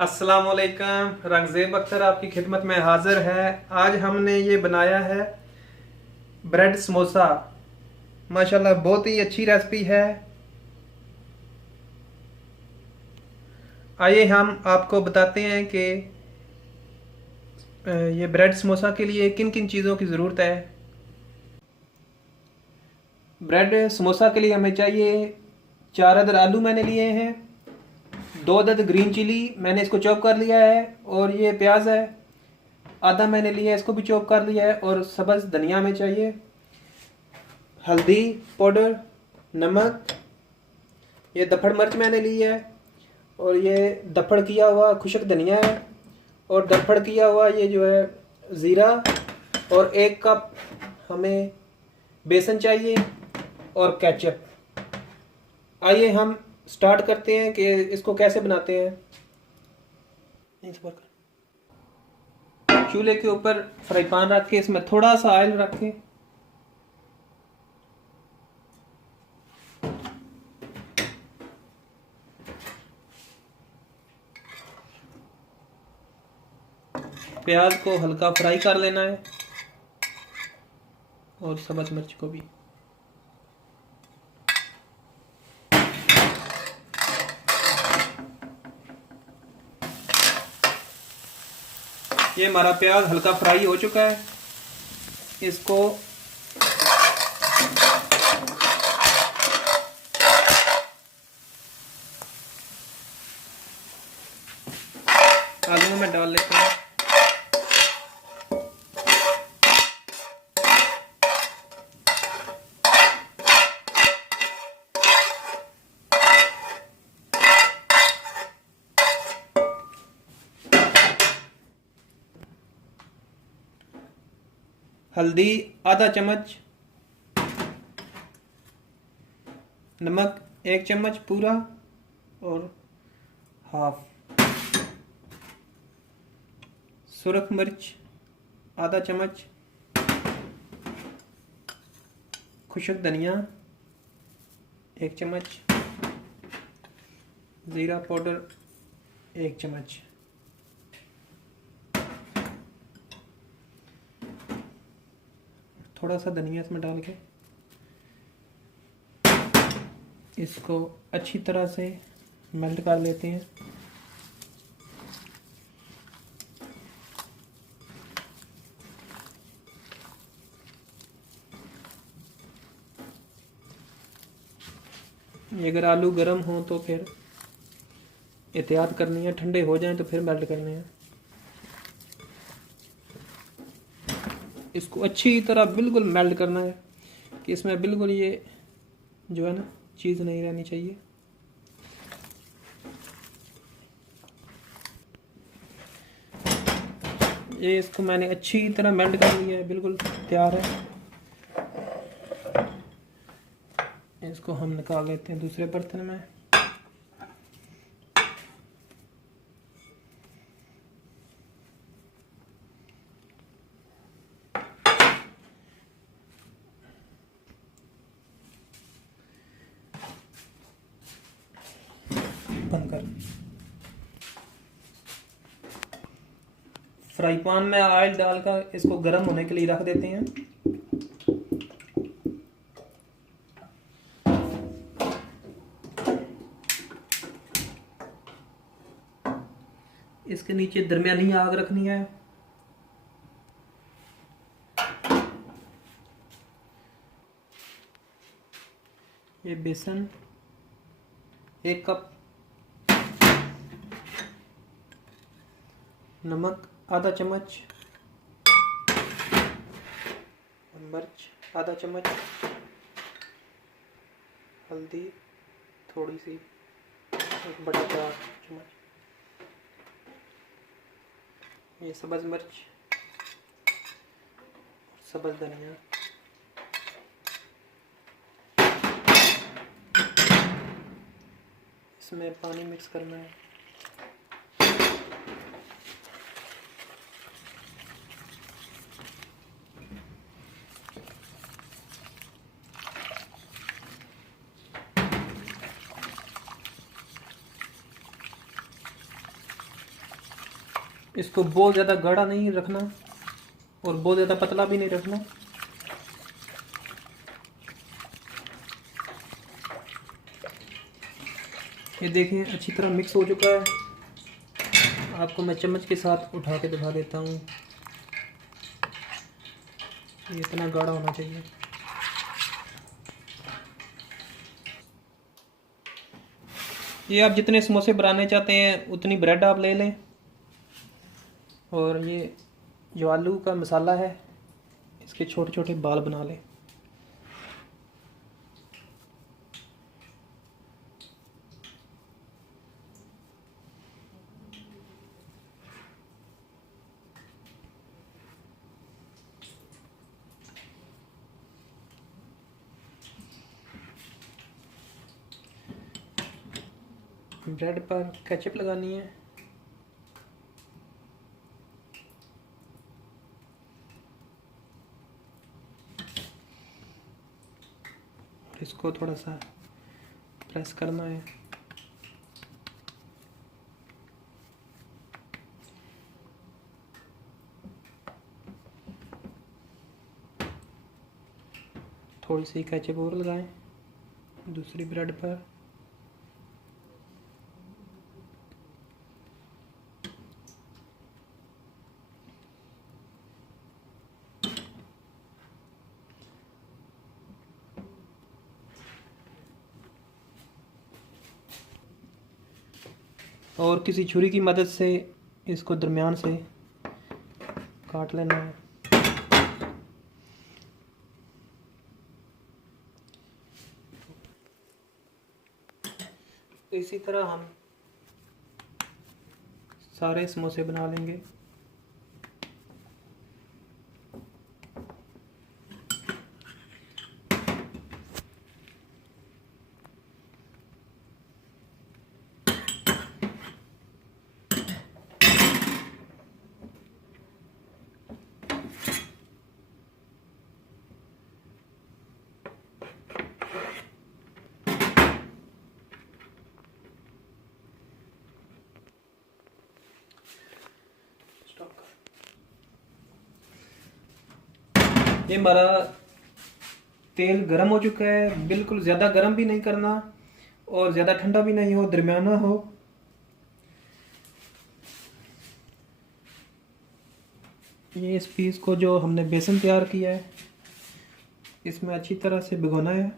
अस्सलाम वालेकुम। रंगज़ेब अख्तर आपकी खिदमत में हाज़िर है। आज हमने ये बनाया है ब्रेड समोसा। माशाल्लाह बहुत ही अच्छी रेसिपी है। आइए हम आपको बताते हैं कि ये ब्रेड समोसा के लिए किन किन चीज़ों की ज़रूरत है। ब्रेड समोसा के लिए हमें चाहिए 4 अदद आलू मैंने लिए हैं, 2 अदद ग्रीन चिली मैंने इसको चॉप कर लिया है, और ये प्याज है आधा मैंने लिया है, इसको भी चॉप कर लिया है, और सब्ज़ धनिया में चाहिए, हल्दी पाउडर, नमक, ये दफड़ मिर्च मैंने ली है, और ये दफड़ किया हुआ खुश्क धनिया है, और दफड़ किया हुआ ये जो है ज़ीरा, और 1 कप हमें बेसन चाहिए, और केचप। आइए हम स्टार्ट करते हैं कि इसको कैसे बनाते हैं। चूल्हे के ऊपर फ्राई पैन रख के इसमें थोड़ा सा ऑयल रख के प्याज को हल्का फ्राई कर लेना है, और सब्ज मिर्च को भी। ये हमारा प्याज हल्का फ्राई हो चुका है। इसको आलू में डाल लेते हैं। हल्दी आधा चम्मच, नमक 1 चम्मच पूरा, और हाफ, सुरख मिर्च आधा चम्मच, खुश्क धनिया 1 चम्मच, ज़ीरा पाउडर 1 चम्मच। थोड़ा सा धनिया इसमें डाल के इसको अच्छी तरह से मेल्ट कर लेते हैं। अगर आलू गर्म हो तो फिर एहतियात करनी है, ठंडे हो जाएं तो फिर मेल्ट करने हैं। इसको अच्छी तरह बिल्कुल मेल्ट करना है कि इसमें बिल्कुल ये जो है ना चीज़ नहीं रहनी चाहिए। ये इसको मैंने अच्छी तरह मेल्ट कर लिया है, बिल्कुल तैयार है। इसको हम निकाल लेते हैं दूसरे बर्तन में। बंद कर। फ्राई पैन में ऑयल डालकर इसको गर्म होने के लिए रख देते हैं। इसके नीचे दरमियानी आग रखनी है। ये बेसन 1 कप, नमक आधा चम्मच, मिर्च आधा चम्मच, हल्दी थोड़ी सी 1/4 चम्मच, ये सब्ज़ मिर्च, सब्ज़ धनिया, इसमें पानी मिक्स करना है। इसको बहुत ज़्यादा गाढ़ा नहीं रखना और बहुत ज़्यादा पतला भी नहीं रखना। ये देखिए अच्छी तरह मिक्स हो चुका है। आपको मैं चम्मच के साथ उठा के दिखा देता हूँ। ये इतना गाढ़ा होना चाहिए। ये आप जितने समोसे बनाने चाहते हैं उतनी ब्रेड आप ले लें, और ये जो आलू का मसाला है इसके छोटे छोटे बाल बना लें। ब्रेड पर केचप लगानी है। इसको थोड़ा सा प्रेस करना है। थोड़ी सी केचप और लगाएं दूसरी ब्रेड पर। और किसी छुरी की मदद से इसको दरमियान से काट लेना है। इसी तरह हम सारे समोसे बना लेंगे। ये हमारा तेल गरम हो चुका है। बिल्कुल ज़्यादा गरम भी नहीं करना और ज़्यादा ठंडा भी नहीं हो, दरमियाना हो। ये इस पीस को जो हमने बेसन तैयार किया है इसमें अच्छी तरह से भिगोना है।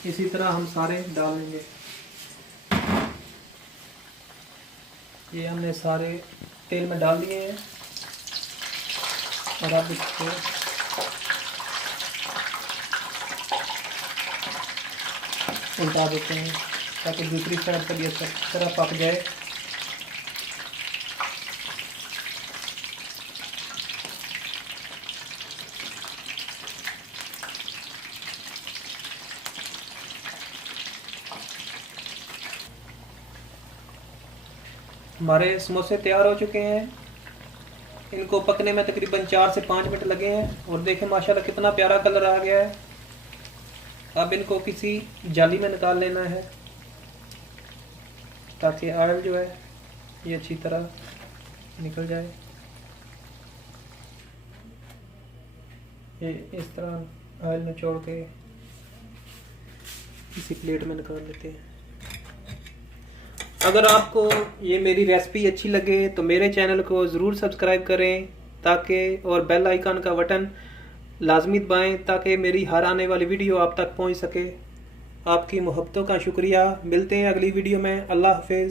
इसी तरह हम सारे डाल लेंगे। ये हमने सारे तेल में डाल दिए हैं और अब इसको उल्टा देते हैं ताकि दूसरी तरफ भी अच्छी तरह पक जाए। हमारे समोसे तैयार हो चुके हैं। इनको पकने में तकरीबन 4 से 5 मिनट लगे हैं और देखें माशाल्लाह कितना प्यारा कलर आ गया है। अब इनको किसी जाली में निकाल लेना है ताकि ऑयल जो है ये अच्छी तरह निकल जाए। ये इस तरह ऑयल निचोड़ के किसी प्लेट में निकाल लेते हैं। अगर आपको ये मेरी रेसिपी अच्छी लगे तो मेरे चैनल को ज़रूर सब्सक्राइब करें ताकि और बेल आइकन का बटन लाजमी दबाएं ताकि मेरी हर आने वाली वीडियो आप तक पहुंच सके। आपकी मोहब्बतों का शुक्रिया। मिलते हैं अगली वीडियो में। अल्लाह हाफिज़।